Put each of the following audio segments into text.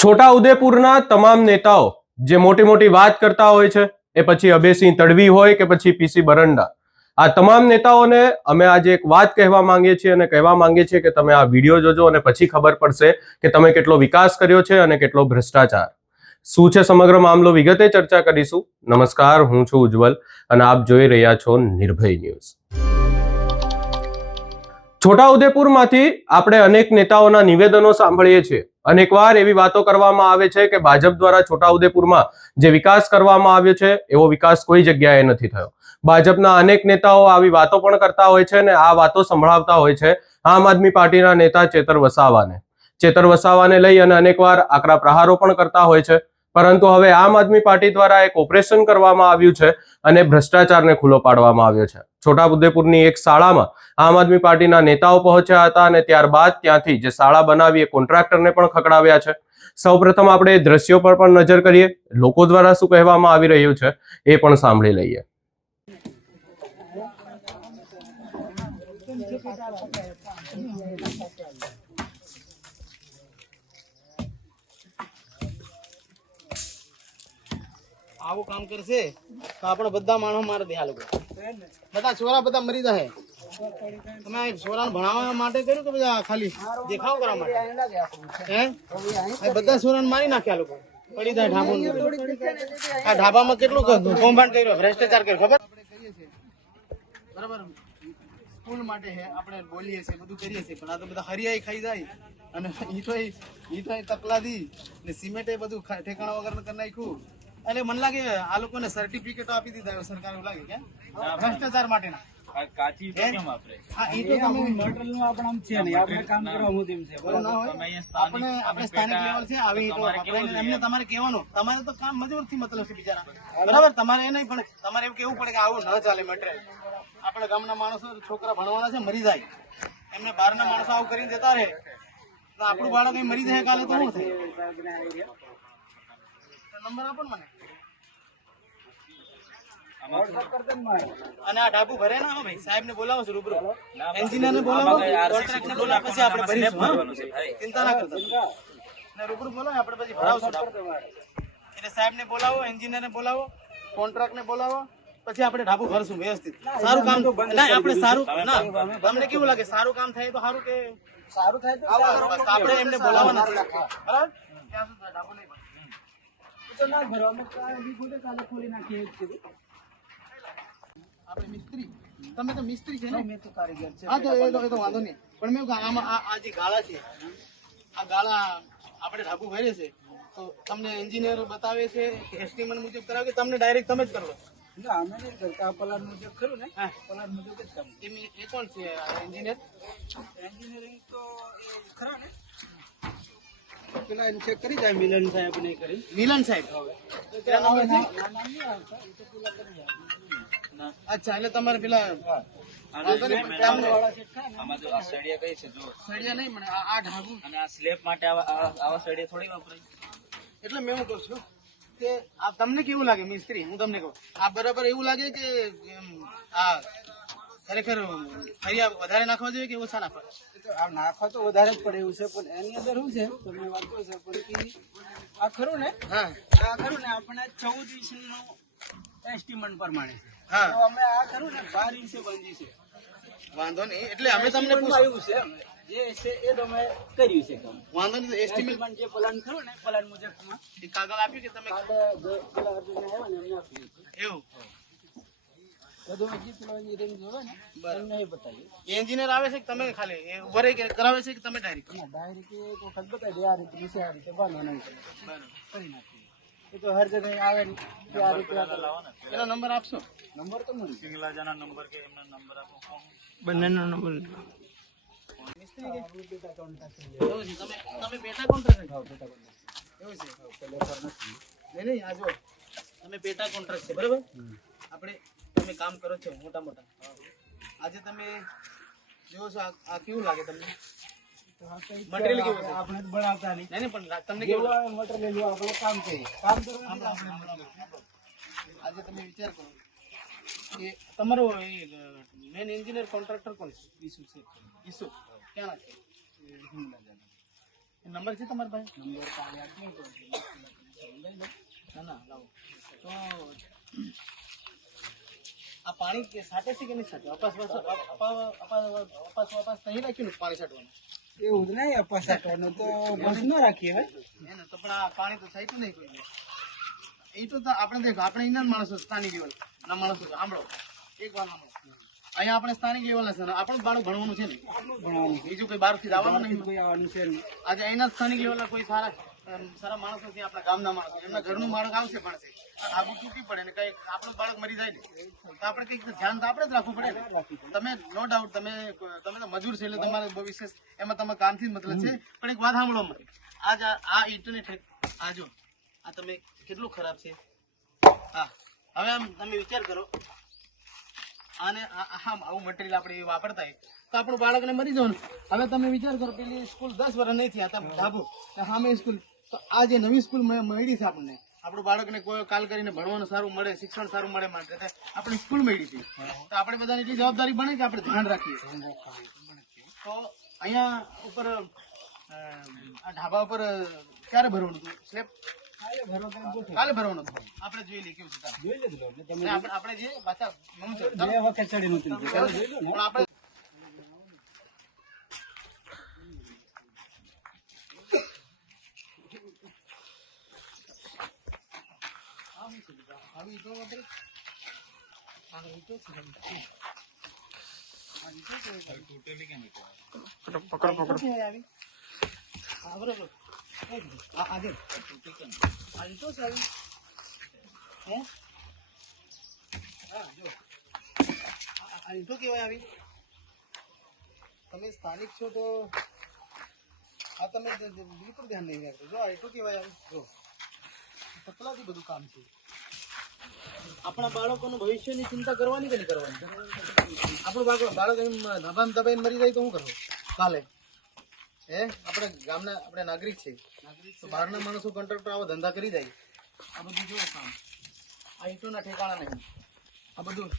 છોટા ઉદેપુરના તમામ નેતાઓ જે મોટી મોટી વાત કરતા હોય છે, એ પછી અભયસિંહ તડવી હોય કે પછી પીસી બરંડા. આ તમામ નેતાઓને અમે આજે એક વાત કહેવા માંગીએ છીએ અને કહેવા માંગીએ છીએ કે તમે આ વીડિયો જોજો અને પછી ખબર પડશે કે તમે કેટલો વિકાસ કર્યો છે અને કેટલો ભ્રષ્ટાચાર. શું છે સમગ્ર મામલો વિગતે ચર્ચા કરીશું. નમસ્કાર, હું છું ઉજ્જવલ અને આપ જોઈ રહ્યા છો નિર્ભય ન્યૂઝ. છોટાઉદેપુરમાંથી આપણે અનેક નેતાઓના નિવેદનો સાંભળીએ છીએ. અનેકવાર એવી વાતો કરવામાં આવે છે કે ભાજપ દ્વારા છોટાઉદેપુરમાં જે વિકાસ કરવામાં આવ્યો છે, એવો વિકાસ કોઈ જગ્યાએ નથી થયો. ભાજપના અનેક નેતાઓ આવી વાતો પણ કરતા હોય છે અને આ વાતો સંભળાવતા હોય છે આમ આદમી પાર્ટીના નેતા ચેતર વસાવાને. ચેતર વસાવાને લઈ અને અનેકવાર આકરા પ્રહારો પણ કરતા હોય છે. પરંતુ હવે આમ આદમી પાર્ટી દ્વારા એક ઓપરેશન કરવામાં આવ્યું છે અને ભ્રષ્ટાચારને ખુલ્લો પાડવામાં આવ્યો છે. છોટાઉદેપુરની એક શાળામાં આમ આદમી પાર્ટીના નેતાઓ પહોંચ્યા હતા અને ત્યારબાદ ત્યાંથી જે શાળા બનાવી એ કોન્ટ્રાક્ટરને પણ ખકડાવ્યા છે. સૌપ્રથમ આપણે દ્રશ્યો પર પણ નજર કરીએ. લોકો દ્વારા શું કહેવામાં આવી રહ્યું છે એ પણ સાંભળી લઈએ. આવું કામ કરશે તો આપણે બધા માણસો મારે આ લોકો બધા છોરા બધા મરી જાય તમે છોરાને ભણાવવા માટે કર્યું બધા ખાલી આ બધા ઢાબામાં કેટલું કૌભાંડ કર્યો, ભ્રષ્ટાચાર કર્યો, ખબર? બરાબર? સ્કૂલ માટે હે, આપણે બોલીએ છીએ, બધું કરીએ છીએ, પણ આ તો બધા હરિયાઈ ખાઈ જાય. અને ઈટો ઈટો તકલાદી ને સિમેન્ટ બધું ખા- ઠેકાણા વગર કરી નાખ્યું. એટલે મને લાગે આ લોકોને સર્ટિફિકેટો આપી દીધા સરકાર એવું લાગે કે? ભ્રષ્ટાચાર માટેના. કાચી તો કેમ વાપરે? હા ઈટો તમે મટીરિયલનું આપણે આમ છે કામ કરવા. તમે સ્થાનિક- આપણે આપણે સ્થાનિક લેવલ છે આવી ઈંટો આપણે એમને તમારે કહેવાનું. તમારે તો કામ મજબૂરથી મતલબ છે બિચારા. બરાબર. તમારે એ નહીં પણ તમારે એવું કેવું પડે કે આવું ન ચાલે મટીરિયલ આપણે ગામના માણસો છોકરા ભણવાના છે મરી જાય. એમને બહારના માણસો આવું કરીને જતા રહે. તો આપણું બાળક મરી જાય કાલે તો શું થાય? નંબર આપો મને. અને આ ઢાબુ ભરે ના હો ભાઈ. સાહેબ ને બોલાવો છો રૂબરૂ. એન્જિનિયર ને બોલાવો. કોન્ટ્રાક્ટ ને બોલાવો. પછી આપણે ભરીશું? ચિંતા ના કરતા. ને રૂબરૂ બોલાવો આપણે પછી ભરાવશું. એટલે સાહેબ ને બોલાવો એન્જિનિયર ને બોલાવો કોન્ટ્રાક્ટ ને બોલાવો પછી આપણે ઢાબુ ભરશું વ્યવસ્થિત. સારું કામ ના આપણે સારું ના તમને કેવું લાગે? સારું કામ થાય તો સારું કે સારું થાય તો આપણે એમને બોલાવવાના નથી બરાબર? ત્યાં સુધી ઢાબુ નહીં ભરે. આપણે મિસ્ત્રી. તમે તો મિસ્ત્રી છે ને? મેં તો કારીગર છે. હા તો એ તો એ તો વાંધો નહીં. પણ મેં આમાં આ આ જે ગાળા છે આ ગાળા આપણે ઢાબુ ભરે છે તો તમને એન્જિનિયર બતાવે છે એસ્ટિમેટ મુજબ કરાવે કે તમને ડાયરેક્ટ તમે જ કરો. ના અમે નહીં કરતા. પલાર મુજબ ખરું ને? હા. પલાર મુજબ જ કામ. એ કોણ છે એન્જિનિયર? એન્જિનિયરિંગ તો એ ખરા ને? પેલા એને ચેક કરી જાય મિલન સાહેબ ને કરી. મિલન સાહેબ. અચ્છા એટલે તમારે પેલા એટલે મેં કહું છું કે તમને કેવું લાગે મિસ્ત્રી? હું તમને કહું. આ બરાબર એવું લાગે કે આ ખરેખર ફરિયા વધારે નાખવા જોઈએ કે ઓછા નાખવા નાખવા તો વધારે જ પડે એવું છે પણ એની અંદર શું છે તમને વાત કહું છે પણ કે આ ખરું ને? હા. આ ખરું ને આપણે ચૌદ ઇંચનું એસ્ટિમેટ પ્રમાણે છે. હા. તો અમે આ ખરું ને બાર ઇંચે બાંધી છે. વાંધો નહીં એટલે અમે તમને Estimate માં પૂછ- આવ્યું છે જે છે એ તમે કર્યું છે કામ. વાંધો નહીં એસ્ટિમેટ જે પ્લાન ખરો ને પ્લાન મુજબ કાગળ આપ્યું કે તમે કાલે પેલા અર્જુનને આવ્યા ને એમને આપ્યું એવું? બધું હજી પેલો જોવે ને એ એન્જિનિયર આવે છે કે તમે ખાલી? વરે ઊભા રહી કે કરાવે છે કે તમે ડાયરેક્ટ ના ડાયરેક્ટ એક વખત બતાવી દે આ રીતે નીચે આ રીતે બાંધો નહીં બરાબર. કરી નાખીએ. એ તો હર જગ્યાએ આવે ને આ રીતે. એનો નંબર આપશો? નંબર તો મળી પિંગલાજાના નંબર કે એમનો નંબર આપો કોણ? બંનેનો નંબર મિસ્ત્રી કે? એવું છે તમે તમે પેટા કોન્ટ્રાક્ટ એવું છે? નહીં નહીં આ જો. તમે પેટા કોન્ટ્રાક્ટ છે બરાબર? આપણે તમે કામ કરો છો મોટા મોટા આજે તમે જોવો છો આ કેવું લાગે તમને? મટીરિયલ કેવું છે આપણે બનાવતા નહીં. નહીં પણ તમને કેવું આવે મટીરિયલ આપણે કામ કરીએ. કામ કરવાનું આજે તમે વિચાર કરો કે તમારો મેન એન્જિનિયર કોન્ટ્રાક્ટર કોણ છે? ઈસુ છે. ઈસુ. ક્યાં છે નંબર છે તમારો પાસે નંબર ના ના લાવો. તો આ પાણી કે સાટે છે કે નહીં સાટે અપાસ અપાસ અપાસ નહીં રાખ્યું પાણી સાટવાનું એવું જ નહીં અપાસ સાટવાનું તો પછી ન રાખીએ હવે એને તો પણ આ પાણી તો સાઈતું નહીં કોઈ એ તો આપણે દેખો આપણે એના માણસો સ્થાનિક લેવલ ના માણસો સાંભળો. એક વાર અહીંયા આપણે સ્થાનિક લેવલના છે ને આપણું બાળક ભણવાનું છે ને. ભણવાનું. બીજું કોઈ બહારથી આવવાનું નહીં. કોઈ આવવાનું છે આજે અહીંના સ્થાનિક લેવલના કોઈ સારા સારા માણસો છે આપણા ગામના માણસો એમના ઘરનું માળખ આવશે ભણશે આબુ તૂટી પડે ને કઈ આપણું બાળક મરી જાય ને, તો આપણે કંઈક ધ્યાન તો આપણે જ રાખવું પડે તમે નો ડાઉટ તમે તમે તો મજૂર છે એટલે તમારે ભવિષ્ય એમાં તમારા કામથી જ મતલબ છે. પણ એક વાત સાંભળો મને આજ આ ઇન્ટરનેટ આ જો, આ તમે કેટલું ખરાબ છે? હા, હવે આમ તમે વિચાર કરો. આ- આમ આવું મટીરિયલ આપણે વાપરતા હોય, તો આપણું બાળકને મરી જવાનું. હવે તમે વિચાર કરો, પેલી સ્કૂલ દસ વર્ષ નહીં થયા ધાબો સામે સ્કૂલ તો આ જે નવી સ્કૂલ મળી છે આપણને આપણું બાળકને કોઈ કાલ કરીને ભણવાનું સારું મળે શિક્ષણ સારું મળે માટે આપણે સ્કૂલ મળી છે. તો આપણે બધાની એટલી જવાબદારી બને કે આપણે ધ્યાન રાખીએ? તો અહીંયા ઉપર આ ઢાબા ઉપર ક્યારે ભરવાનું હતું? સ્લેબ? કાલે ભરવાનું હતું? આપણે જોઈ લઈએ કેવું છે આપણે જે પાછા બે વખત ચડી નહોતું આપણે આવી ઈંટો વાપરી? આ ઈંટો છે બધી. આ ઈંટો છે બધી. આ ઈંટો છે આવી? હા, બરોબર. એક મિનિટ. આ- આ જો. આ ઈંટો છે આવી? હે? હા, જો. આ- આ ઈંટો કેવાય આવી તમે સ્થાનિક છો તો આ તમે જ- જ- બિલકુલ ધ્યાન નહીં રાખો જો આ ઈંટો કેવાય આવી જો પતલાથી બધું કામ છે આપણા બાળકોનું ભવિષ્યની ચિંતા કરવાની કે નહીં કરવાની? આપણું બાળકો બાળક એમ ધબામ દબાઈને મરી જાય તો શું કરવું? કાલે. હે? આપણે ગામના આપણે નાગરિક છે તો બહારના માણસો કોન્ટ્રાક્ટર આવો ધંધા કરી જાય. આ બધું જો કામ. આ ઈંટોના ઠેકાણા નહીં. આ બધું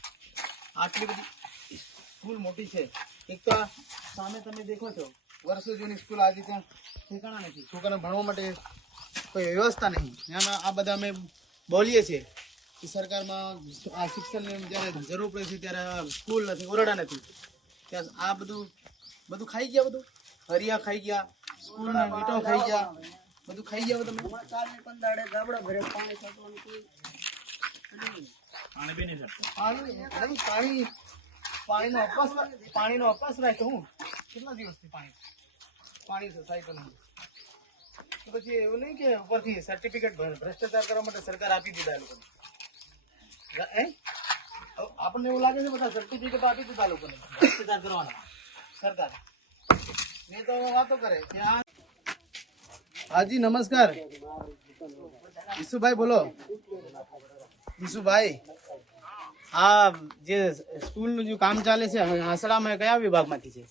આટલી બધી સ્કૂલ મોટી છે. એક તો સામે તમે દેખો છો, વર્ષો જૂની સ્કૂલ આજે ત્યાં ઠેકાણા નથી. છોકરાને ભણવા માટે કોઈ વ્યવસ્થા નહીં. ત્યાંના આ બધા અમે બોલીએ છીએ. સરકારમાં આ શિક્ષણની જ્યારે જરૂર પડે છે ત્યારે સ્કૂલ નથી ઓરડા નથી. ત્યાં આ બધું બધું ખાઈ ગયા બધું? હરિયા ખાઈ ગયા સ્કૂલના મીઠો ખાઈ ગયા બધું ખાઈ ગયા તમે? પાણી નહીં, પાણી પાણીનો અપાસ પાણીનો અપાસ રાખ્યો હું? કેટલા દિવસથી પાણી? પાણી તો પછી એવું નહીં કે ઉપરથી સર્ટિફિકેટ ભ્રષ્ટાચાર કરવા માટે સરકાર આપી દીધા એ લોકોને. આપણને એવું લાગે છે બધા સર્ટિફિકેટ આપી દીધા લોકોને. ભ્રષ્ટાચાર કરવાના. સરકાર. નહીં તો વાતો કરે કે આ હાજી નમસ્કાર. ઈસુભાઈ બોલો. ઈસુભાઈ આ જે સ્કૂલનું જે કામ ચાલે છે હાંસડામાં કયા વિભાગમાંથી છે?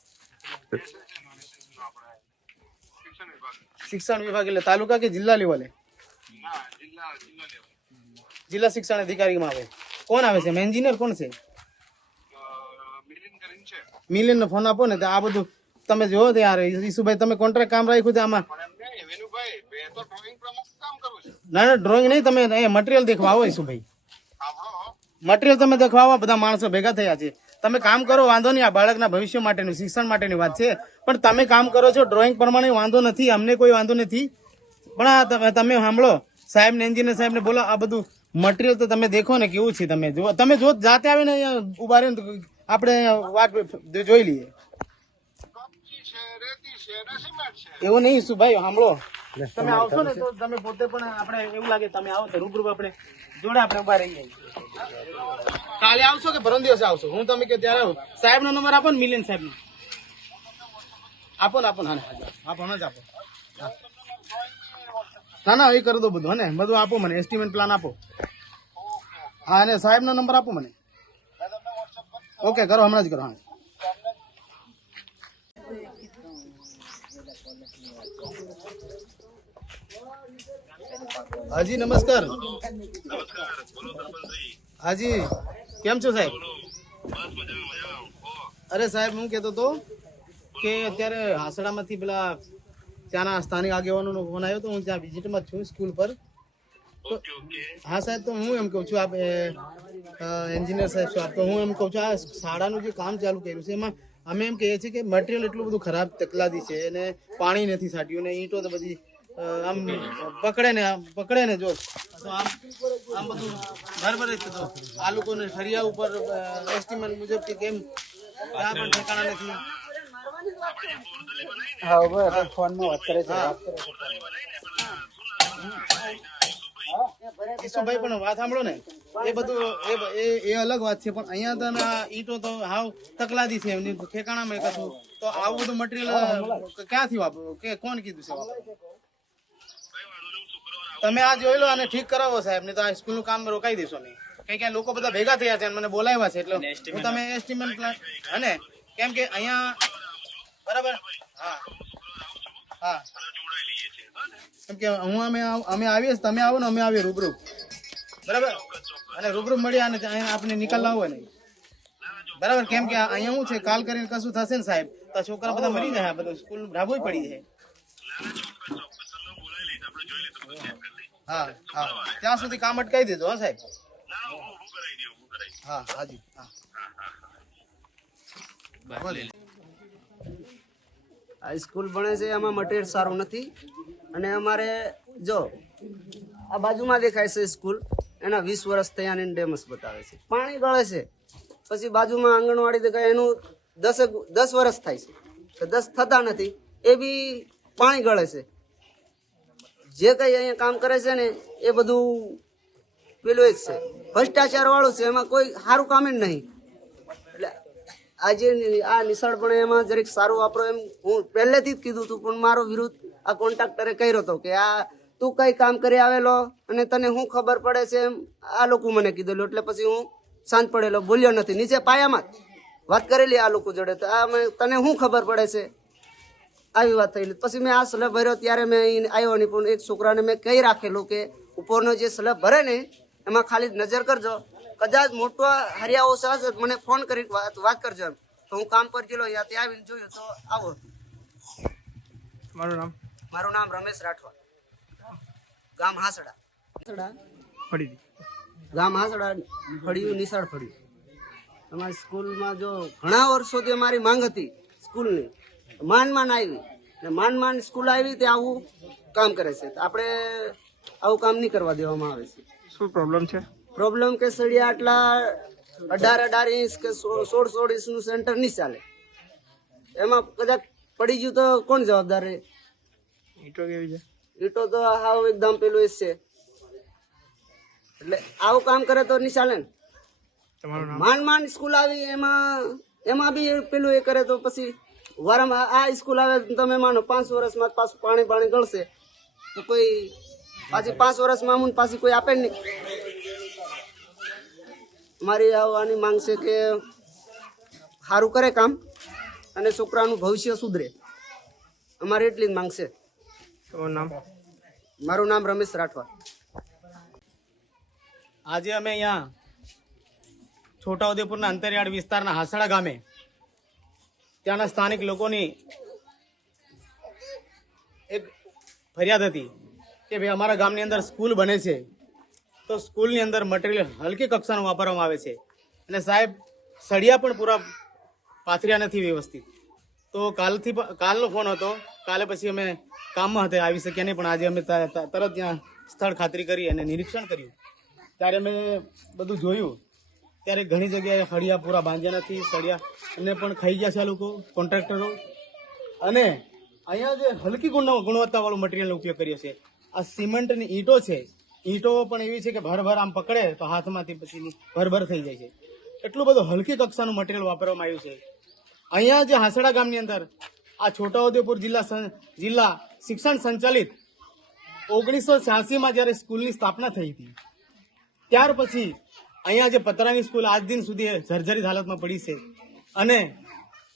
શિક્ષણ વિભાગ. એટલે તાલુકા કે જિલ્લા લેવલે? જિલ્લા શિક્ષણ અધિકારીમાં આવે. કોણ આવે છે? એન્જિનિયર કોણ છે? મિલિન નો ફોન આપો ને, તો આ બધું તમે જોવો તો યાર ઈસુભાઈ, તમે કોન્ટ્રાક્ટ કામ રાખ્યું છે આમાં? ના ના ડ્રોઈંગ નહીં, તમે એ મટીરિયલ દેખવા આવો, ઈસુભાઈ. મટીરિયલ તમે દેખવા આવો, બધા માણસો ભેગા થયા છે. તમે કામ કરો, વાંધો નહીં, આ બાળકના ભવિષ્ય માટેનું, શિક્ષણ માટેની વાત છે. પણ તમે કામ કરો છો ડ્રોઈંગ પ્રમાણે વાંધો નથી, અમને કોઈ વાંધો નથી. પણ આ તમે- સાંભળો સાહેબ ને એન્જિનિયર સાહેબ ને બોલો આ બધું મટીરિયલ તો તમે દેખો ને કેવું છે તમે. જો તમે જો જાતે આવીને ઊભા રહીને આપણે વાત જોઈ લઈએ. એવું નહીં શું ભાઈ સાંભળો તમે આવશો ને તો તમે પોતે પણ આપણે એવું લાગે તમે આવો તો રૂબરૂ આપણે જોડે આપણે ઊભા રહીએ. કાલે આવશો કે ભરણ દિવસે આવશો? હું તમે કે ત્યારે આવું. સાહેબ નો નંબર આપો ને મિલિયન સાહેબ નો આપો ને આપો ને હા, હા, આપો હમણાં જ આપો. હા. ના ના, એ કરી દો બધું, હને? બધું આપો મને એસ્ટિમેટ પ્લાન આપો. હા, અને સાહેબ નો નંબર આપો મને. ઓકે કરો, હમણાં જ કરો, હા. હાજી, નમસ્કાર. હાજી, કેમ છો, સાહેબ? અરે, સાહેબ, હું કહેતો હતો કે અત્યારે હાસડામાંથી પેલા ત્યાંના સ્થાનિક આગેવાનોનો ફોન આવ્યો તો હું ત્યાં વિઝિટમાં છું સ્કૂલ પર. હા સાહેબ તો હું એમ કહું છું આપ એન્જિનિયર સાહેબ છો આપ. તો હું એમ કહું છું આ શાળાનું જે કામ ચાલુ કર્યું છે એમાં અમે એમ કહીએ છીએ કે મટીરિયલ એટલું બધું ખરાબ તકલાદી છે અને પાણી નથી સાટ્યું ને ઈંટો તો બધી આમ પકડે ને આમ પકડે ને જો. તો આમ આમ બધું બરાબર જ છે તો આ લોકોને ફરિયા ઉપર એસ્ટિમેટ મુજબ કે કેમ ત્યાં પણ ઠેકાણા નથી. હા બરાબર ફોનમાં વાત કરે છે વાત કરે છે પણ વાત સાંભળો ને. એ બધું એ એ એ અલગ વાત છે પણ અહીંયા તો ના ઈટો તો હાવ તકલાદી છે એમની ઠેકાણામાં કશું તો આવું બધું મટીરિયલ ક્યાંથી વાપરો કે કોણ કીધું છે તમે આ જોઈ લો અને ઠીક કરાવો સાહેબ ને તો આ સ્કૂલનું કામ રોકાઈ દેશો નહીં. કઈ ક્યાં લોકો બધા ભેગા થયા છે અને મને બોલાવ્યા છે એટલે હું તમે એસ્ટિમેટ પ્લાન અને કેમ કે અહીંયા બરાબર? હા. હા. કેમ કે હું અમે અમે આવીએ તમે આવો ને અમે આવીએ રૂબરૂ. બરાબર? અને રૂબરૂ મળ્યા અને આપણે નિકાલ લાવવો નહીં બરાબર? કેમ કે અહીંયા શું છે કાલ કરીને કશું થશે ને સાહેબ? તો છોકરા બધા મરી જાય બધું સ્કૂલ રાબોય પડી જાય હા હા. ત્યાં સુધી કામ અટકાવી દેજો હા સાહેબ? હા હાજી હા. સ્કૂલ ભણે છે એમાં મટીરિયલ સારું નથી. અને અમારે જો, આ બાજુમાં દેખાય છે સ્કૂલ, એના વીસ વર્ષ થયા ડેમસ બતાવે છે. પાણી ગળે છે. પછી બાજુમાં આંગણવાડી દેખાય, એનું દસ દસ વર્ષ થાય છે. તો દસ થતા નથી, એ બી પાણી ગળે છે. જે કંઈ અહીંયા કામ કરે છે ને, એ બધું પેલું એક છે. ભ્રષ્ટાચાર વાળું છે, એમાં કોઈ સારું કામ જ નહીં. આજે આ નિશાળપણે એમાં જરીક સારું વાપરો એમ હું પહેલેથી જ કીધું હતું, પણ મારો વિરુદ્ધ આ કોન્ટ્રાક્ટરે કર્યો હતો કે આ તું કઈ કામ કરી આવેલો અને તને શું ખબર પડે છે એમ આ લોકો મને કીધેલું. એટલે પછી હું શાંત પડેલો, બોલ્યો નથી. નીચે પાયામાં વાત કરેલી આ લોકો જોડે. તો આ તને શું ખબર પડે છે? આવી વાત થયેલી. પછી મેં આ સ્લેબ ભર્યો ત્યારે મેં અહીં આવ્યો નહીં, પણ એક છોકરાને મેં કહી રાખેલું કે ઉપરનો જે સ્લેબ ભરે ને, એમાં ખાલી નજર કરજો. કદાચ મોટો હરિયાઓ સાસ મને ફોન કરી વાત કરજો એમ. તો હું કામ પર ગયેલો ત્યાં ત્યાં આવીને જોયું તો આવો. મારું નામ? મારું નામ રમેશ રાઠવા. ગામ હાસડા. હાસડા ફળી ગામ હાસડા ફળ્યું નિશાળ ફળ્યું. અમારી સ્કૂલમાં જો ઘણા વર્ષોથી અમારી માંગ હતી સ્કૂલની. માન માન આવી. ને માન માન સ્કૂલ આવી તે આવું કામ કરે છે. આપણે આવું કામ નહીં કરવા દેવામાં આવે છે. શું પ્રોબ્લેમ છે? પ્રોબ્લેમ કે સળિયા આટલા અઢાર અઢાર ઇંચ કે સોળ સોળ ઇંચનું સેન્ટર નહીં ચાલે. એમાં કદાચ પડી ગયું તો કોણ જવાબદાર રહે? ઈટો કેવી છે? ઈટો તો હાવ એકદમ પેલું એ જ છે. એટલે આવું કામ કરે તો નહીં ચાલે ને. માંડ માંડ સ્કૂલ આવી એમાં એમાં બી પેલું એ કરે તો પછી વારંવાર આ સ્કૂલ આવે તમે માનો પાંચ વર્ષમાં પાછું પાણી પાણી ગળશે. તો કોઈ પાછી પાંચ વર્ષમાં અમને પાછી કોઈ આપે નહીં. મારી આવવાની માંગ છે કે સારું કરે કામ અને છોકરાનું ભવિષ્ય સુધરે. અમારી એટલી જ માંગ છે. નામ? મારું નામ રમેશ રાઠવા. આજે અમે અહીંયા છોટાઉદેપુરના અંતરિયાળ વિસ્તારના હાસડા ગામે ત્યાંના સ્થાનિક લોકોની એક ફરિયાદ હતી કે ભાઈ અમારા ગામની અંદર સ્કૂલ બને છે. તો સ્કૂલની અંદર મટીરિયલ હલકી કક્ષાનું વાપરવામાં આવે છે. અને સાહેબ, સળિયા પણ પૂરા પાથર્યા નથી વ્યવસ્થિત. તો કાલથી કાલનો ફોન હતો. કાલે પછી અમે કામમાં હતા, આવી શક્યા નહીં, પણ આજે અમે તરત ત્યાં સ્થળ ખાતરી કરી અને નિરીક્ષણ કર્યું. ત્યારે અમે બધું જોયું. ત્યારે ઘણી જગ્યાએ હળિયા પૂરા બાંધ્યા નથી, સળિયા એને પણ ખાઈ ગયા છે આ લોકો, કોન્ટ્રાક્ટરો. અને અહીંયા જે હલકી ગુણ ગુણવત્તાવાળું મટીરિયલનો ઉપયોગ કર્યો છે આ સિમેન્ટની ઈંટો છે ઈંટો પણ એવી છે કે ભરભર આમ પકડે તો હાથમાંથી પછી ભરભર થઈ જાય છે. એટલું બધું હલકી કક્ષાનું મટીરિયલ વાપરવામાં આવ્યું છે. અહીંયા જે હાંસડા ગામની અંદર આ છોટાઉદેપુર જિલ્લા જિલ્લા શિક્ષણ સંચાલિત ઓગણીસો છ્યાસીમાં જ્યારે સ્કૂલની સ્થાપના થઈ હતી, ત્યાર પછી અહીંયા જે પતરાની સ્કૂલ આજ દિન સુધી જર્જરિત હાલતમાં પડી છે. અને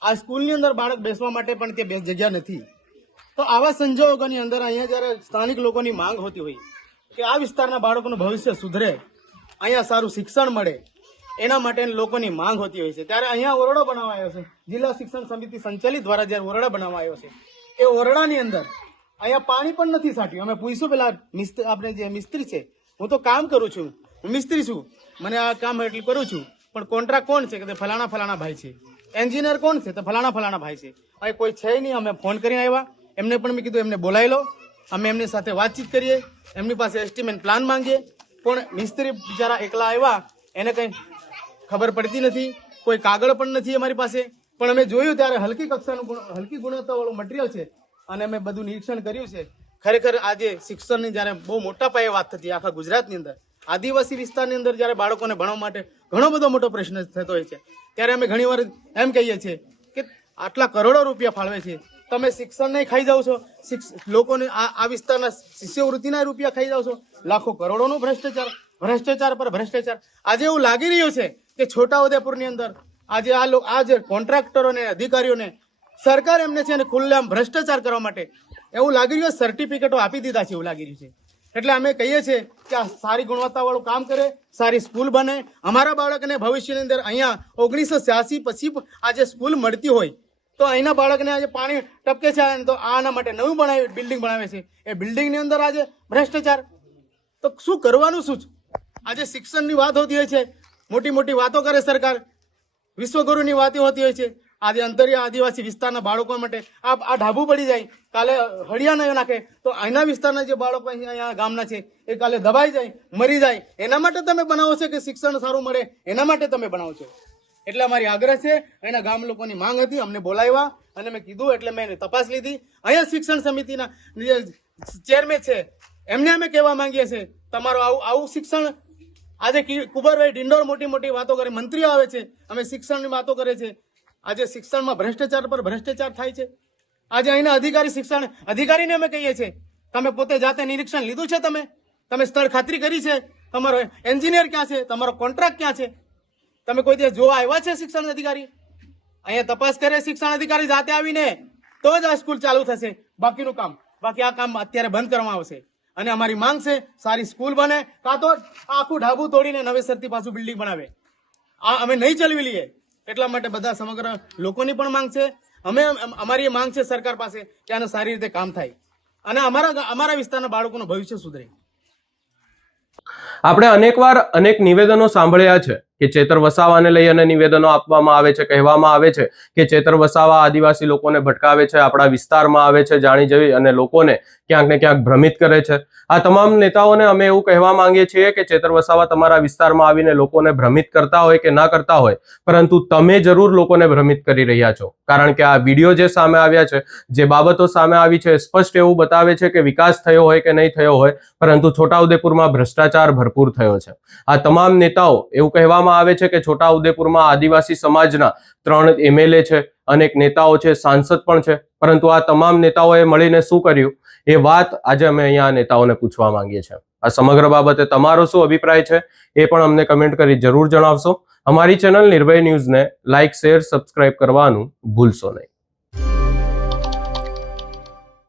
આ સ્કૂલની અંદર બાળક બેસવા માટે પણ તે બે જગ્યા નથી. તો આવા સંજોગોની અંદર અહીંયા જ્યારે સ્થાનિક લોકોની માંગ હોતી હોય કે આ વિસ્તારના બાળકોનું ભવિષ્ય સુધરે, અહીંયા સારું શિક્ષણ મળે, એના માટે લોકોની માંગ હોતી હોય છે. ત્યારે અહીંયા ઓરડો બનાવવામાં આવ્યો છે. જિલ્લા શિક્ષણ સમિતિ સંચાલિત દ્વારા જ્યારે ઓરડા બનાવાયો છે, એ ઓરડાની અંદર અહીંયા પાણી પણ નથી સાટ્યું અમે પૂછ્યું પેલા મિસ્ત્રી આપણે જે મિસ્ત્રી છે, હું તો કામ કરું છું. હું મિસ્ત્રી છું. મને આ કામ એટલું કરું છું. પણ કોન્ટ્રાક્ટ કોણ છે કે તે ફલાણા ફલાણા ભાઈ છે? એન્જિનિયર કોણ છે? તો ફલાણા ફલાણા ભાઈ છે. અહીં કોઈ છે નહીં. અમે ફોન કરીને આવ્યા. એમને પણ મેં કીધું, એમને બોલાવી લો. અમે એમની સાથે વાતચીત કરીએ, એમની પાસે એસ્ટિમેટ પ્લાન માંગીએ. પણ મિસ્ત્રી બિચારા એકલા આવ્યા, એને કંઈ ખબર પડતી નથી, કોઈ કાગળ પણ નથી અમારી પાસે. પણ અમે જોયું ત્યારે હલકી કક્ષાનું હલકી ગુણવત્તાવાળું મટીરિયલ છે અને અમે બધું નિરીક્ષણ કર્યું છે. ખરેખર આજે શિક્ષણની જ્યારે બહુ મોટા પાયે વાત થતી આખા ગુજરાતની અંદર, આદિવાસી વિસ્તારની અંદર જ્યારે બાળકોને ભણવા માટે ઘણો બધો મોટો પ્રશ્ન થતો હોય છે, ત્યારે અમે ઘણીવાર એમ કહીએ છીએ કે આટલા કરોડો રૂપિયા ફાળવે છે. તમે શિક્ષણ નહીં ખાઈ જાઓ છો. લોકોને આ આ વિસ્તારના શિષ્યવૃત્તિના રૂપિયા ખાઈ જાઓ છો. લાખો કરોડોનો ભ્રષ્ટાચાર ભ્રષ્ટાચાર પર ભ્રષ્ટાચાર. આજે એવું લાગી રહ્યું છે કે છોટાઉદેપુરની અંદર આજે આ લોકો આ જે કોન્ટ્રાક્ટરોને અધિકારીઓને સરકાર એમને છે ને ખુલ્લેઆમ ભ્રષ્ટાચાર કરવા માટે એવું લાગી રહ્યું સર્ટિફિકેટો આપી દીધા છે એવું લાગી રહ્યું છે. એટલે અમે કહીએ છીએ કે આ સારી ગુણવત્તાવાળું કામ કરે, સારી સ્કૂલ બને. અમારા બાળકને ભવિષ્યની અંદર અહીંયા ઓગણીસો છ્યાસી પછી આજે સ્કૂલ મળતી હોય તો અહીંના બાળકને આજે પાણી ટપકે છે તો આના માટે નવું બનાવી, બિલ્ડિંગ બનાવે છે. એ બિલ્ડિંગની અંદર આજે ભ્રષ્ટાચાર. તો શું કરવાનું શું છે? આજે શિક્ષણની વાત હોતી હોય છે. મોટી મોટી વાતો કરે સરકાર. વિશ્વગુરુની વાતો હોતી હોય છે. આજે અંતરિયા આદિવાસી વિસ્તારના બાળકો માટે આ આ ઢાબુ પડી જાય. કાલે હળિયા નહીં નાખે. તો અહીંના વિસ્તારના જે બાળકો અહીં અહીંયા ગામના છે, એ કાલે દબાઈ જાય, મરી જાય. એના માટે તમે બનાવો છો કે શિક્ષણ સારું મળે? એના માટે તમે બનાવો છો? એટલે અમારી આગ્રહ છે, એના ગામ લોકોની માંગ હતી, અમને બોલાવ્યા અને મેં કીધું, એટલે મેં એને તપાસ લીધી. અહીંયા શિક્ષણ સમિતિના ચેરમેન છે. એમને અમે કહેવા માંગીએ છીએ, તમારું આવું આવું શિક્ષણ આજે કુબરભાઈ ડિંડોર મોટી મોટી વાતો કરે, મંત્રીઓ આવે છે, અમે શિક્ષણની વાતો કરે છે. આજે શિક્ષણમાં ભ્રષ્ટાચાર પર ભ્રષ્ટાચાર થાય છે. આજે અહીંના અધિકારી શિક્ષણ, અધિકારીને અમે કહીએ છીએ, તમે પોતે જાતે નિરીક્ષણ લીધું છે તમે? તમે સ્થળ ખાતરી કરી છે? તમારો એન્જિનિયર ક્યાં છે? તમારો કોન્ટ્રાક્ટ ક્યાં છે? તમે કોઈ દિવસ જોવા આવ્યા છે શિક્ષણ અધિકારી? અહીંયા તપાસ કરે શિક્ષણ અધિકારી જાતે આવીને, તો જ આ સ્કૂલ ચાલુ થશે. બાકીનું કામ. બાકી આ કામ અત્યારે બંધ કરવામાં આવશે. અને અમારી માંગ છે, સારી સ્કૂલ બને, કાં તો આખું ઢાબુ તોડીને નવેસરથી પાછું બિલ્ડિંગ બનાવે. આ અમે નહીં ચલવી લઈએ. એટલા માટે બધા સમગ્ર લોકોની પણ માંગ છે. અમે અમારી માંગ છે સરકાર પાસે કે આને સારી રીતે કામ થાય. અને અમારા અમારા વિસ્તારના બાળકોનું ભવિષ્ય સુધરે. આપણે અનેકવાર અનેક નિવેદનો સાંભળ્યા છે. કે ચેતર વસાવાને લઈ અને નિવેદનો આપવામાં આવે છે, કહેવામાં આવે છે કે ચેતર વસાવા આદિવાસી લોકોને ભટકાવે છે, આપણા વિસ્તારમાં આવે છે, જાણી જવી અને લોકોને ક્યાંક ને ક્યાંક ભ્રમિત કરે છે. આ તમામ નેતાઓને અમે એવું કહેવા માંગીએ છીએ કે ચેતર વસાવા તમારા વિસ્તારમાં આવીને લોકોને ભ્રમિત કરતા હોય કે ના કરતા હોય, પરંતુ તમે જરૂર લોકોને ભ્રમિત કરી રહ્યા છો. કારણ કે આ વીડિયો જે સામે આવ્યા છે, જે બાબતો સામે આવી છે સ્પષ્ટ એવું બતાવે છે કે વિકાસ થયો હોય કે નહીં થયો હોય, પરંતુ છોટાઉદેપુરમાં ભ્રષ્ટાચાર ભરપૂર થયો છે. આ તમામ નેતાઓ એવું કહેવામાં આવે છે કે છોટાઉદેપુરમાં આદિવાસી સમાજના ત્રણ એમએલએ છે, અનેક નેતાઓ છે, સાંસદ પણ છે. પરંતુ આ તમામ નેતાઓએ મળીને શું કર્યું? એ વાત આજે અમે અહીંયા નેતાઓને પૂછવા માંગીએ છીએ. આ સમગ્ર બાબતે તમારો શું અભિપ્રાય છે એ પણ અમને કમેન્ટ કરી જરૂર જણાવશો. અમારી ચેનલ નિર્ભય ન્યૂઝને લાઇક, શેર, સબસ્ક્રાઇબ કરવાનું ભૂલશો નહીં.